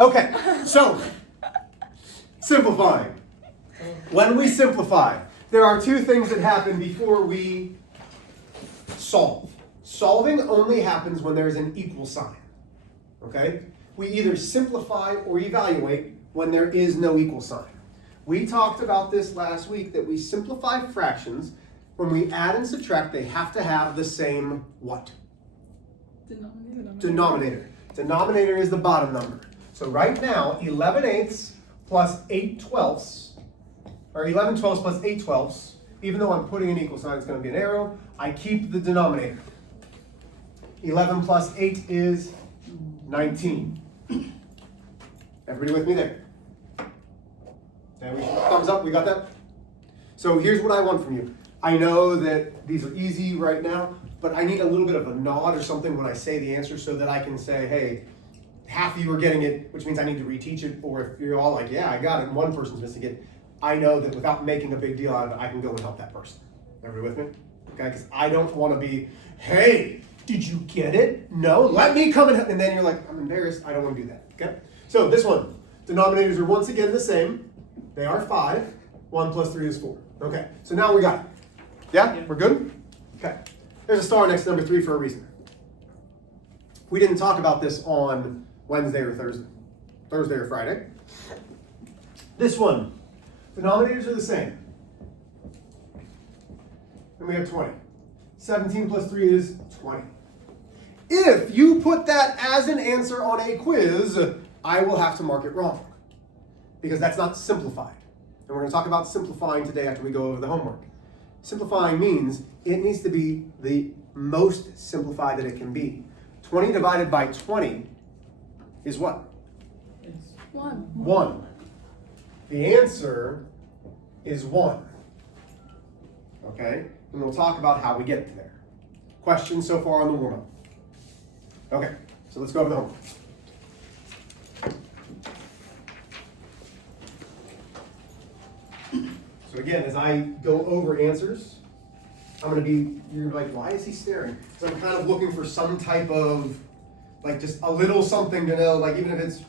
Okay, so simplifying. When we simplify, there are two things that happen before we solve. Solving only happens when there is an equal sign. Okay? We either simplify or evaluate when there is no equal sign. We talked about this last week, that we simplify fractions. When we add and subtract, they have to have the same what? Denominator. Denominator is the bottom number. So right now, 11/8 plus 8/12, or 11/12 plus 8/12, even though I'm putting an equal sign, it's going to be an arrow, I keep the denominator. 11 plus 8 is 19. Everybody with me there? Okay, thumbs up, we got that? So here's what I want from you. I know that these are easy right now, but I need a little bit of a nod or something when I say the answer so that I can say, hey, half of you are getting it, which means I need to reteach it, or if you're all like, yeah, I got it, and one person's missing it, I know that without making a big deal out of it, I can go and help that person. Everybody with me? Okay, because I don't want to be, hey, did you get it? No, let me come and help. And then you're like, I'm embarrassed, I don't want to do that, okay? So this one, denominators are once again the same. They are 5. 1 plus 3 is 4. Okay, so now we got it. Yeah? We're good? Okay. There's a star next to number 3 for a reason. We didn't talk about this on Wednesday or Thursday or Friday. This one, denominators are the same. And we have 20. 17 plus 3 is 20. If you put that as an answer on a quiz, I will have to mark it wrong, because that's not simplified. And we're going to talk about simplifying today after we go over the homework. Simplifying means it needs to be the most simplified that it can be. 20 divided by 20 is what? It's 1. 1. The answer is 1. Okay? And we'll talk about how we get there. Questions so far on the warm-up? Okay, so let's go over the homework. So again, as I go over answers, you're gonna be like, why is he staring? Because I'm kind of looking for some type of, like, just a little something to know, like, even if it's,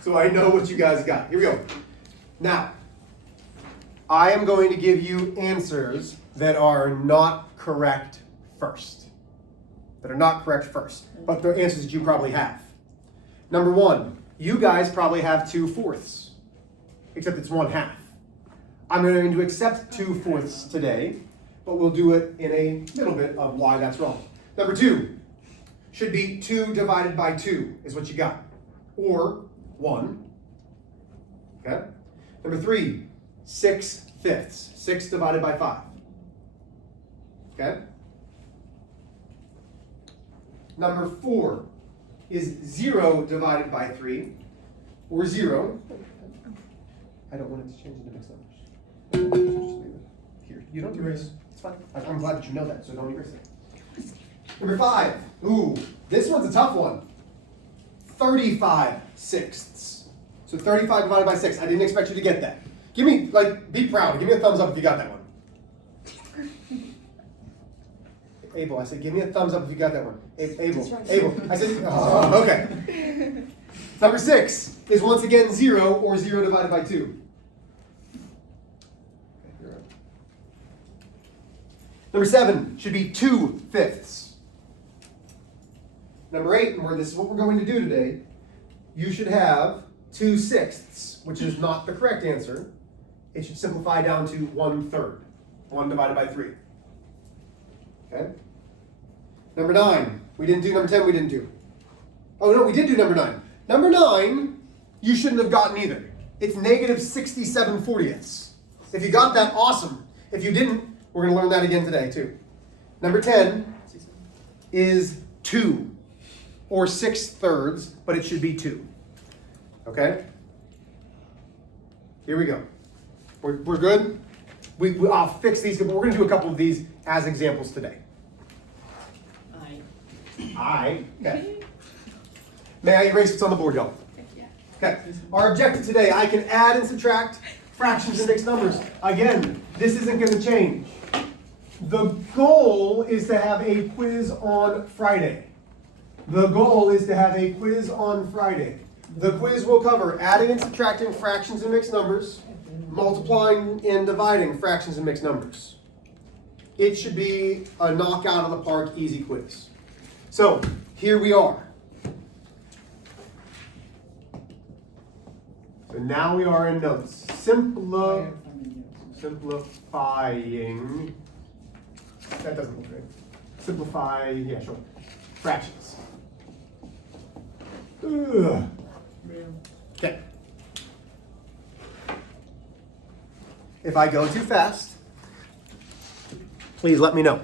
so I know what you guys got. Here we go. Now, I am going to give you answers that are not correct first. But they're answers that you probably have. Number 1, you guys probably have 2/4, except it's 1/2. I'm going to accept 2/4 today, but we'll do it in a little bit of why that's wrong. Number 2 should be 2 divided by 2 is what you got, or 1. Okay. Number 3, 6/5. 6 divided by 5. Okay. Number 4 is 0 divided by 3, or 0. I don't want it to change into mixed numbers. Here, you don't erase. It's fine. I'm glad that you know that, so don't erase it. Number 5. Ooh, this one's a tough one. 35/6. So 35 divided by 6. I didn't expect you to get that. Give me, be proud. Give me a thumbs up if you got that one. Abel, I said, give me a thumbs up if you got that one. Abel. I said, oh, okay. Number 6 is once again 0, or 0 divided by 2. Number 7 should be 2/5. Number 8, and this is what we're going to do today, you should have 2/6, which is not the correct answer. It should simplify down to 1/3. 1 divided by 3. Okay? Number 9. We didn't do number 10, we didn't do. Oh no, we did do number 9. Number 9, you shouldn't have gotten either. It's -67/40. If you got that, awesome. If you didn't, we're going to learn that again today too. Number 10 is 2, or 6/3, but it should be 2. Okay? Here we go. We're good? I'll fix these, but we're going to do a couple of these as examples today. Okay. May I erase what's on the board, y'all? Yeah. Okay. Our objective today, I can add and subtract fractions and mixed numbers. Again, this isn't going to change. The goal is to have a quiz on Friday. The goal is to have a quiz on Friday. The quiz will cover adding and subtracting fractions and mixed numbers, multiplying and dividing fractions and mixed numbers. It should be a knockout of the park easy quiz. So here we are. So now we are in notes. Simplifying. That doesn't look good. Simplify, yeah, sure. Fractions. Ugh. Okay. If I go too fast, please let me know.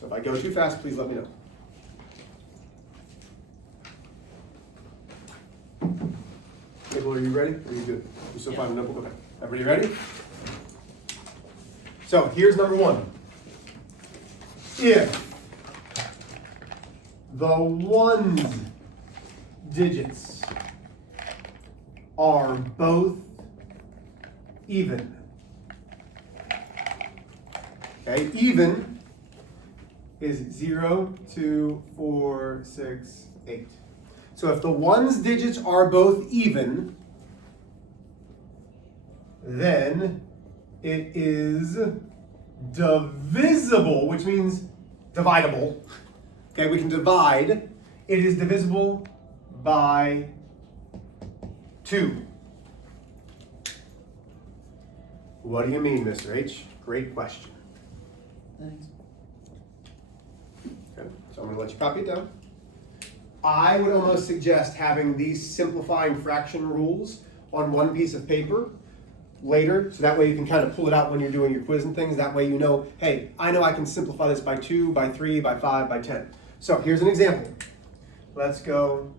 So if I go too fast, please let me know. Abel, are you ready? Are you good? You still find a notebook? Okay. Everybody ready? So here's number one. If the ones digits are both even. Okay, even is 0, 2, 4, 6, 8. So if the ones digits are both even, then it is divisible, which means dividable. Okay, we can divide. It is divisible by 2. What do you mean, Mr. H? Great question. Thanks. Okay, so I'm going to let you copy it down. I would almost suggest having these simplifying fraction rules on one piece of paper later, so that way you can kind of pull it out when you're doing your quiz and things. That way you know, hey, I know I can simplify this by 2, by 3, by 5, by 10. So here's an example. Let's go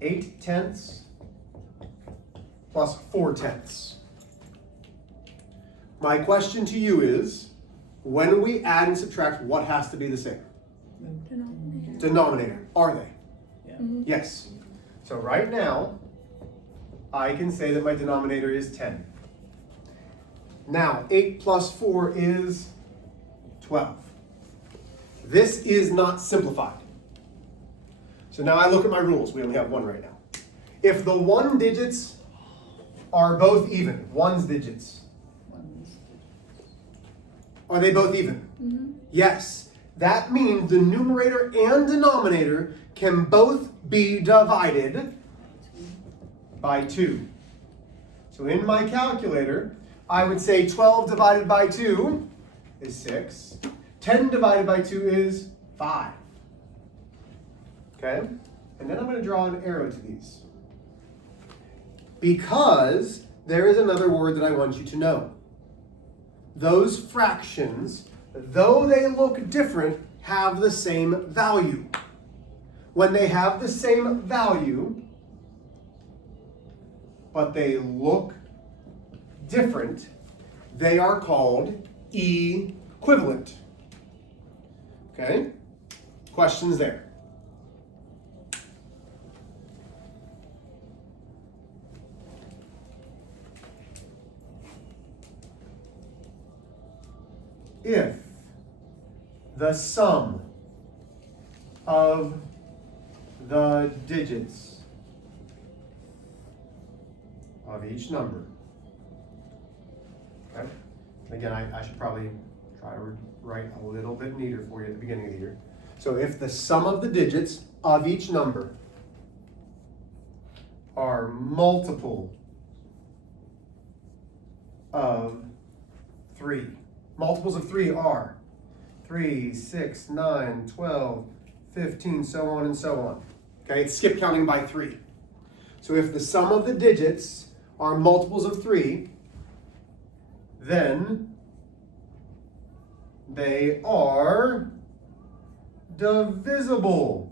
8/10 plus 4/10. My question to you is, when we add and subtract, what has to be the same? Denominator. Denominator. Are they? Yeah. Yes. So right now, I can say that my denominator is 10. Now, 8 plus 4 is 12. This is not simplified. So now I look at my rules. We only have one right now. If the one digits are both even, ones digits, are they both even? Mm-hmm. Yes. That means the numerator and denominator can both be divided by 2. So in my calculator, I would say 12 divided by 2 is 6. 10 divided by 2 is 5. Okay? And then I'm going to draw an arrow to these. Because there is another word that I want you to know. Those fractions, though they look different, have the same value. When they have the same value, but they look different, they are called equivalent. Okay? Questions there? If the sum of the digits of each number, okay? Again, I should probably try to write a little bit neater for you at the beginning of the year. So if the sum of the digits of each number are multiple of 3. Multiples of 3 are 3, 6, 9, 12, 15, so on and so on. Okay, it's skip counting by 3. So if the sum of the digits are multiples of 3, then they are divisible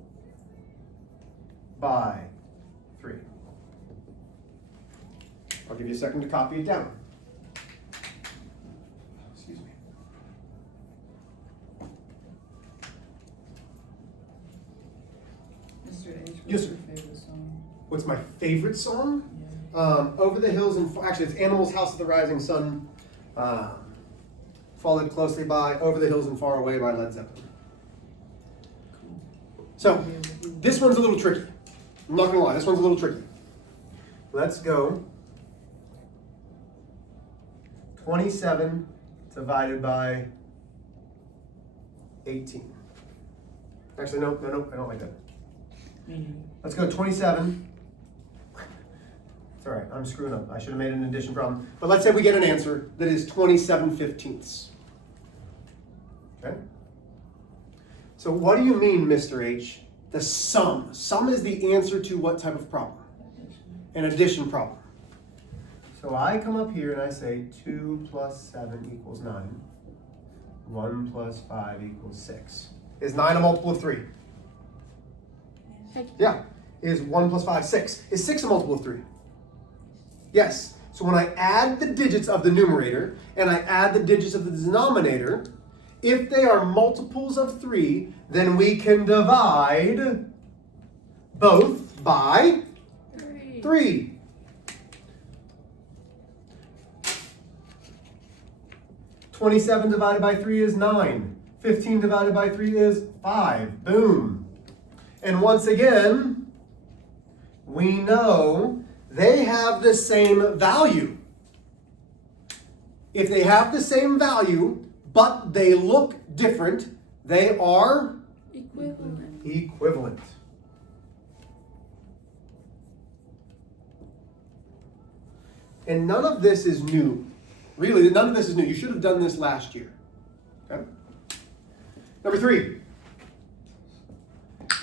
by 3. I'll give you a second to copy it down. Excuse me. Mr. H, Yes, what's sir. your favorite song? What's my favorite song? Yeah. Over the Hills and actually it's Animals, House of the Rising Sun, followed closely by Over the Hills and Far Away by Led Zeppelin. So, this one's a little tricky. I'm not gonna lie, this one's a little tricky. Let's go 27 divided by 18. Actually, no, I don't like that. Let's go 27. It's all right, I'm screwing up. I should have made an addition problem. But let's say we get an answer that is 27/15. Okay? So what do you mean, Mr. H? The sum. Sum is the answer to what type of problem? An addition problem. So I come up here and I say 2 plus 7 equals 9. 1 plus 5 equals 6. Is 9 a multiple of 3? Yeah. Is 1 plus 5 6? Is 6 a multiple of 3? Yes. So when I add the digits of the numerator and I add the digits of the denominator, if they are multiples of 3, then we can divide both by 3. "27 divided by 3 is 9. 15 divided by 3 is 5. Boom. And once again, we know they have the same value. If they have the same value, but they look different, they are equivalent. And none of this is new. Really, none of this is new. You should have done this last year. Okay? Number 3.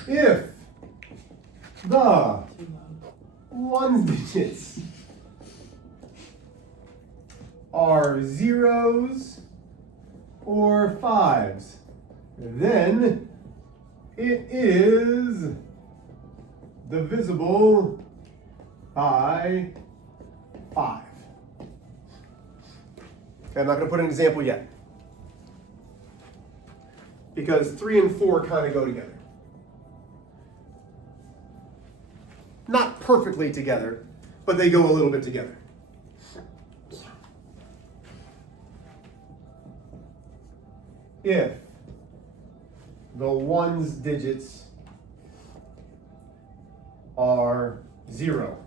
If the ones digits are 0s or 5s, then it is divisible by 5. Okay, I'm not going to put an example yet, because 3 and 4 kind of go together. Not perfectly together, but they go a little bit together. If the ones digits are 0,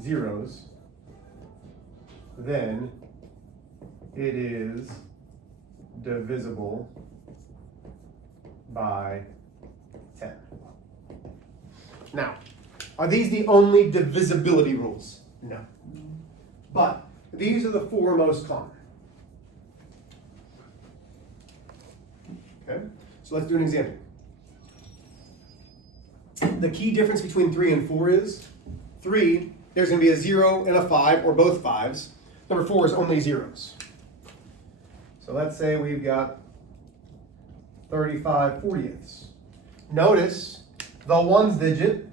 zeros, then it is divisible by 10. Now, are these the only divisibility rules? No. But these are the 4 most common. Okay, so let's do an example. The key difference between 3 and 4 is 3, there's going to be a 0 and a 5, or both 5s. Number 4 is only zeros. So let's say we've got 35/40ths. Notice the ones digit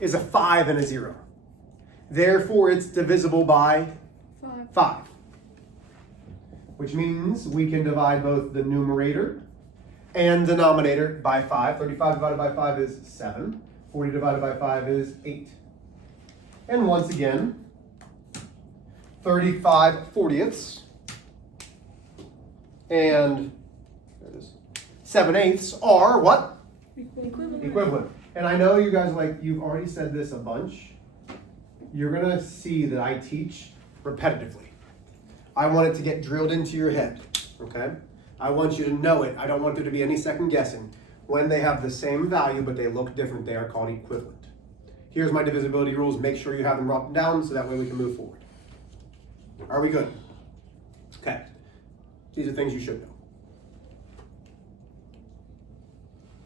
is a 5 and a 0. Therefore, it's divisible by 5. Which means we can divide both the numerator and denominator by 5. 35 divided by 5 is 7. 40 divided by 5 is 8. And once again, 35/40ths and 7/8 are what? Equivalent. And I know you guys are like, you've already said this a bunch. You're going to see that I teach repetitively. I want it to get drilled into your head, okay? I want you to know it. I don't want there to be any second guessing. When they have the same value but they look different, they are called equivalent. Here's my divisibility rules. Make sure you have them written down so that way we can move forward. Are we good? Okay. These are things you should know.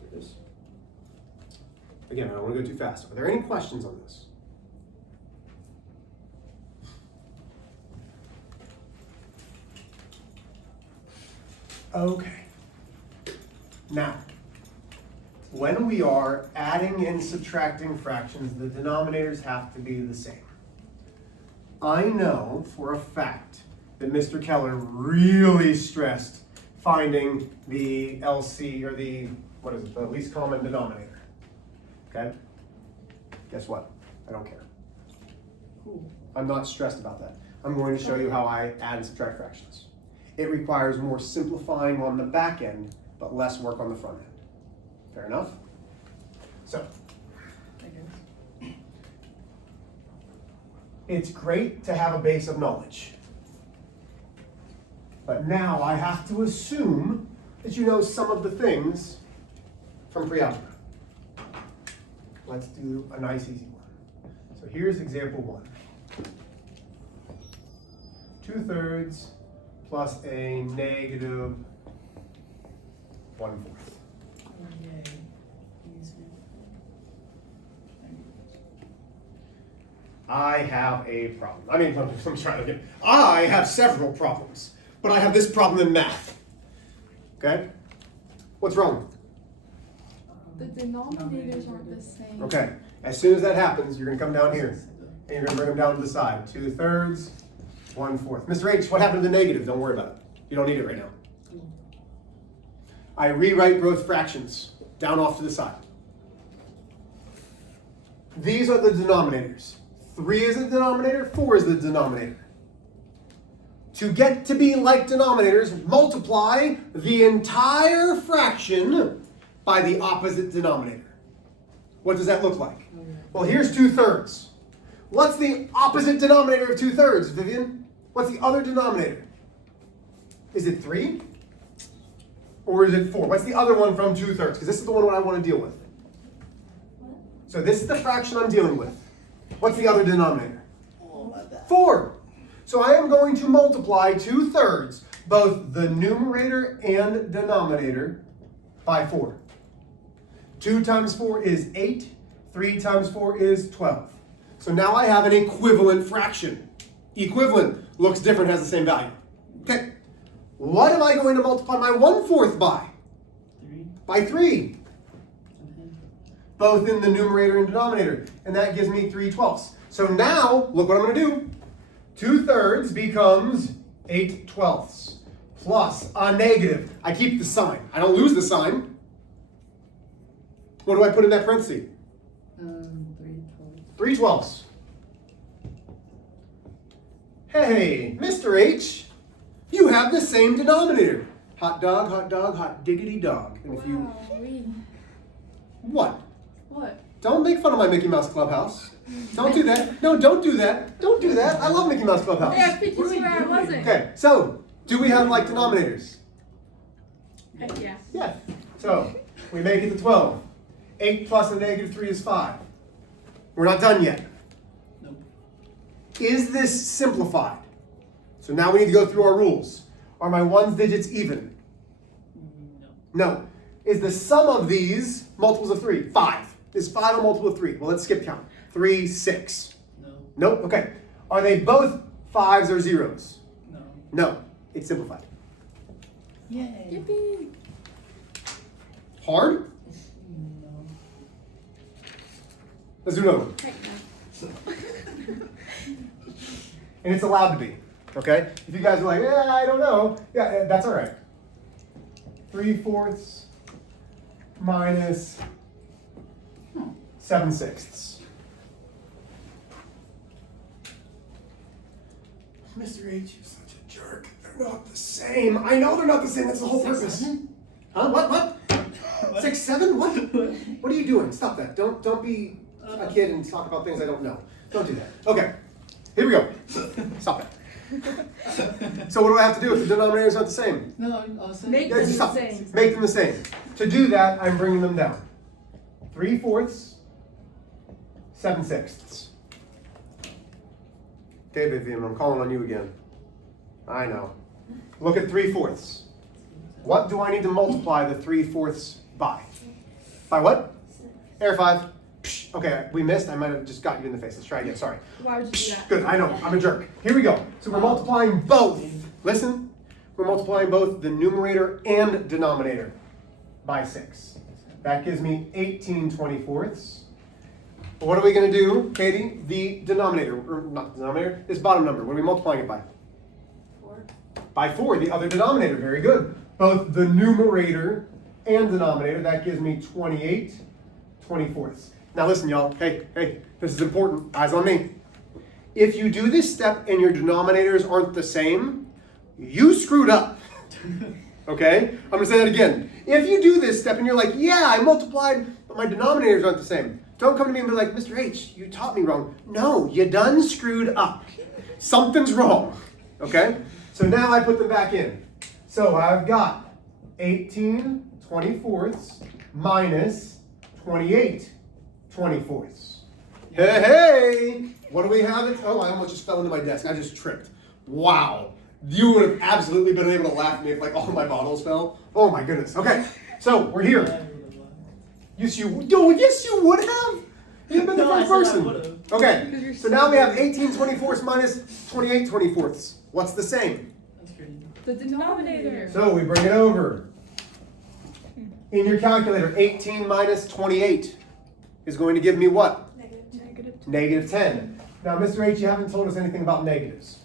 There it is. Again, I don't want to go too fast. Are there any questions on this? Okay. Now, when we are adding and subtracting fractions, the denominators have to be the same. I know for a fact that Mr. Keller really stressed finding the LC, or the least common denominator. Okay? Guess what? I don't care. Cool. I'm not stressed about that. I'm going to show you how I add and subtract fractions. It requires more simplifying on the back end but less work on the front end. Fair enough? So, I guess. it's great to have a base of knowledge. But now I have to assume that you know some of the things from pre-algebra. Let's do a nice easy one. So here's example 1. 2/3 plus a negative 1/4. Yay. Easy. I have a problem. I mean, I'm trying to get. I have several problems, but I have this problem in math. Okay? What's wrong? The denominators aren't the same. Okay. As soon as that happens, you're going to come down here, and you're going to bring them down to the side. 2/3, 1/4. Mr. H, what happened to the negative? Don't worry about it. You don't need it right now. I rewrite both fractions down off to the side. These are the denominators. 3 is the denominator, 4 is the denominator. To get to be like denominators, multiply the entire fraction by the opposite denominator. What does that look like? Well, here's 2/3. What's the opposite denominator of 2/3, Vivian? What's the other denominator? Is it 3? Or is it 4? What's the other one from 2/3? Because this is the one I want to deal with. So this is the fraction I'm dealing with. What's the other denominator? 4. So I am going to multiply 2/3, both the numerator and denominator, by 4. 2 times 4 is 8. 3 times 4 is 12. So now I have an equivalent fraction. Equivalent looks different, has the same value. Okay. What am I going to multiply my 1/4 by? 3. By 3. Both in the numerator and denominator. And that gives me 3/12. So now, look what I'm going to do. 2/3 becomes 8/12 plus a negative. I keep the sign. I don't lose the sign. What do I put in that parenthesis? 3/12. Hey, Mr. H, you have the same denominator. Hot dog, hot diggity dog. And if you, Wow, what? What? Don't make fun of my Mickey Mouse Clubhouse. Don't do that. No, don't do that. Don't do that. I love Mickey Mouse Clubhouse. Yeah, but you swear I wasn't. Okay, so do we have like denominators? Heck yeah. Yeah. So we make it to 12. 8 plus a negative 3 is 5. We're not done yet. Nope. Is this simplified? So now we need to go through our rules. Are my ones digits even? No. No. Is the sum of these multiples of 3? 5. Is 5 a multiple of 3? Well, let's skip count. 3, 6. No. Nope. Okay. Are they both 5s or 0s? No. No. It's simplified. Yay. Yippee. Hard? No. Let's do another one. Heck no. And it's allowed to be. Okay? If you guys are like, I don't know. Yeah, that's all right. 3/4 minus 7/6. Mr. H, you're such a jerk. They're not the same. I know they're not the same. That's the whole purpose. Huh? What? 6, 7? What? What are you doing? Stop that. Don't be a kid and talk about things I don't know. Don't do that. Okay. Here we go. Stop it. So what do I have to do if the denominators aren't the same? No, I'll say. Make Yeah, them just the stop. same. Make them the same. To do that, I'm bringing them down. 3/4, 7/6. Okay, Vivian, I'm calling on you again. I know. Look at 3/4. What do I need to multiply the 3/4 by? By what? Air 5. Psh, okay, we missed. I might have just got you in the face. Let's try again. Sorry. Why would you do that? Good, I know. I'm a jerk. Here we go. So we're multiplying both. Listen. We're multiplying both the numerator and denominator by 6. That gives me 18/24. What are we going to do, Katie? The denominator, or not the denominator, this bottom number. What are we multiplying it by? 4. By 4, the other denominator. Very good. Both the numerator and denominator. That gives me 28/24. Now listen, y'all. Hey, this is important. Eyes on me. If you do this step and your denominators aren't the same, you screwed up. Okay? I'm gonna say that again. If you do this step and you're like, yeah, I multiplied, but my denominators aren't the same, don't come to me and be like, Mr. H, you taught me wrong. No, you done screwed up. Something's wrong. Okay? So now I put them back in. So I've got 18 24ths minus 28 24ths. Hey, hey! What do we have? Oh, I almost just fell into my desk. I just tripped. Wow. You would have absolutely been able to laugh at me if like all my bottles fell. Oh my goodness. Okay, so we're here. Yes, you would. Oh, yes, you would have. You've been the first person. Okay, so now we have 18 24ths minus 28 24ths. What's the same? The denominator. So we bring it over. In your calculator, 18 minus 28 is going to give me what? Negative 10. Now, Mr. H, you haven't told us anything about negatives.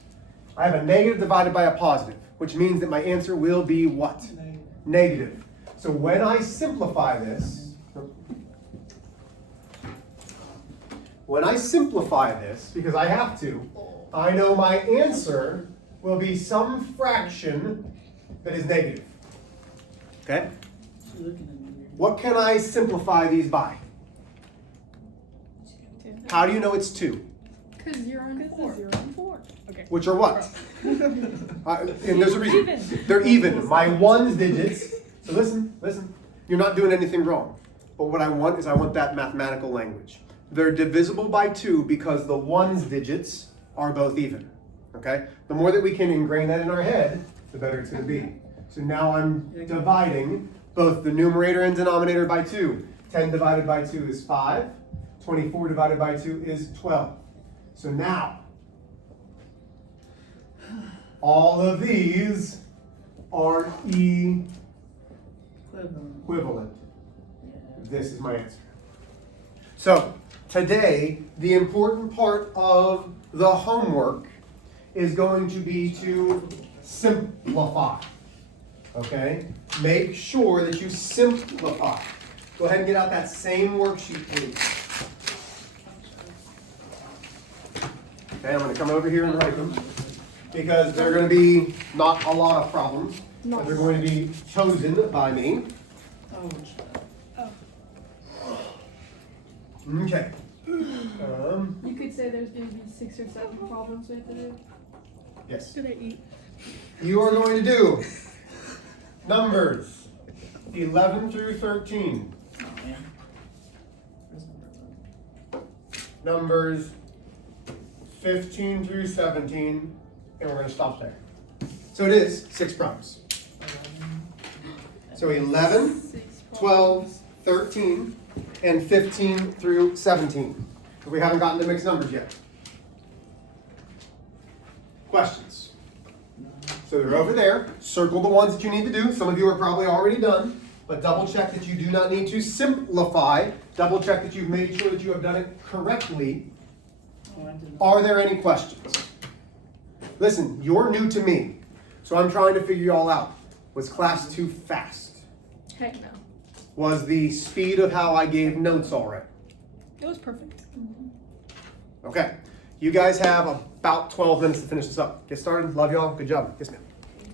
I have a negative divided by a positive, which means that my answer will be what? Negative. So when I simplify this, because I have to, I know my answer will be some fraction that is negative. Okay? What can I simplify these by? How do you know it's 2? Because you're on 4. Okay. Which are what? And there's a reason. They're even. My ones digits. So listen. You're not doing anything wrong. But what I want is I want that mathematical language. They're divisible by 2 because the ones digits are both even. Okay? The more that we can ingrain that in our head, the better it's going to be. So now I'm dividing both the numerator and denominator by 2. 10 divided by 2 is 5. 24 divided by 2 is 12. So now, all of these are equivalent. This is my answer. So, today, the important part of the homework is going to be to simplify. Okay? Make sure that you simplify. Go ahead and get out that same worksheet, please. Okay, I'm going to come over here and write them because they're going to be not a lot of problems, but they're going to be chosen by me. Okay. You could say there's going to be 6 or 7 problems we have to do. Yes. Did I eat? You are going to do numbers 11 through 13. Numbers 15 through 17, and we're going to stop there. So it is 6 problems. So 11, 12, 13, and 15 through 17. We haven't gotten to mixed numbers yet. Questions? So they're over there. Circle the ones that you need to do. Some of you are probably already done, but double check that you do not need to simplify. Double check that you've made sure that you have done it correctly. Are there any questions? Listen, you're new to me, so I'm trying to figure you all out. Was class too fast? Heck no. Was the speed of how I gave notes all right? It was perfect. Okay. You guys have about 12 minutes to finish this up. Get started. Love y'all. Good job. Yes, ma'am.